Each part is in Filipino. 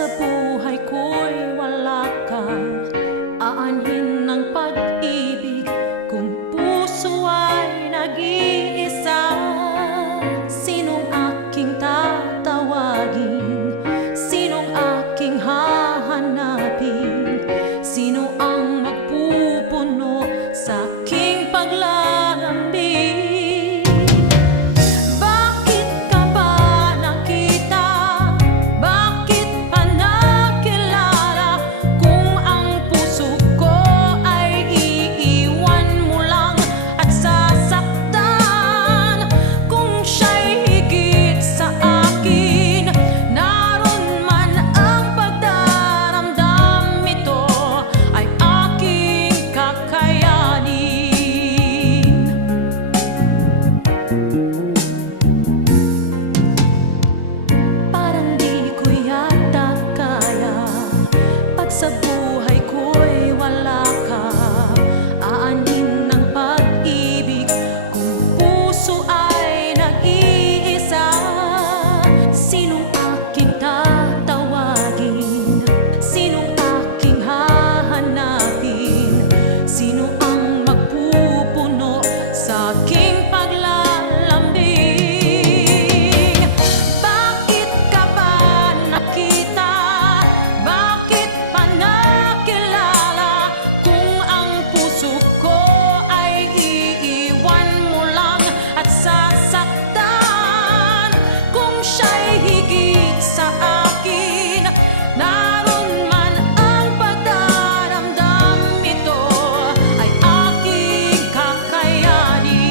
sa buhay ko'y wala ka, aanhin ng pag-ibig kung puso ay nag-iisa. Sinong aking tatawagin? Sinong aking hahanapin? Sino ang magpupuno sa aking paglalambing? Sa buhay ko'y wala ka, aanhin ng pag-ibig kung puso ay nag-iisa. Sinong aking tatawagin? Sinong aking hahanapin? Sino ang magpupuno sa aking paglalambing? Bakit ka ba nakita? Bakit nakilala kung ang puso ko ay iiwan mo lang at sasaktan? Kung siya'y higit sa akin, naroon man ang pagdaramdam, ito ay aking kakayanin.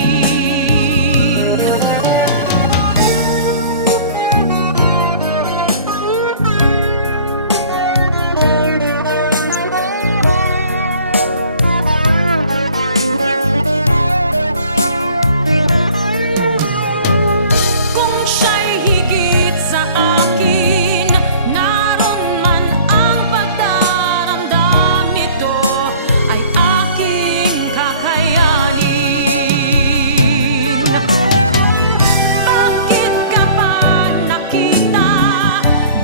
Siya'y higit sa akin, naroon man ang pagdaramdam, ito ay aking kakayanin. Bakit ka pa nakita?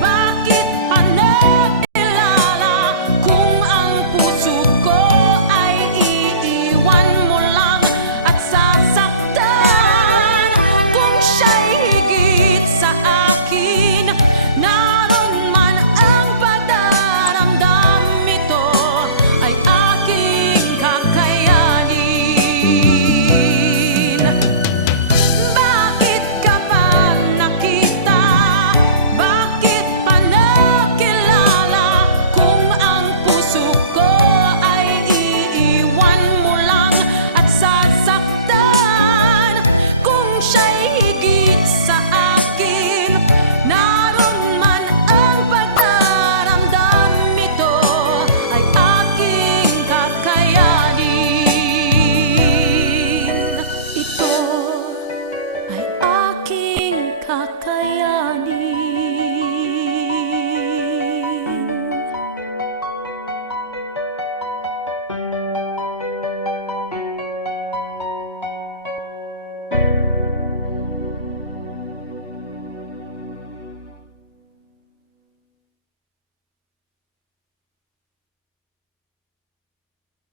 Bakit pa nakilala kung ang puso ko ay iiwan mo lang at sasaktan? Kung siya'y higit sa akin, naroon man ang pagdaramdam, ito ay aking kakayanin. Bakit ka pa nakita? Bakit pa nakilala kung ang puso ko ay iiwan mo lang at sasaktan? Kung siya'y higit sa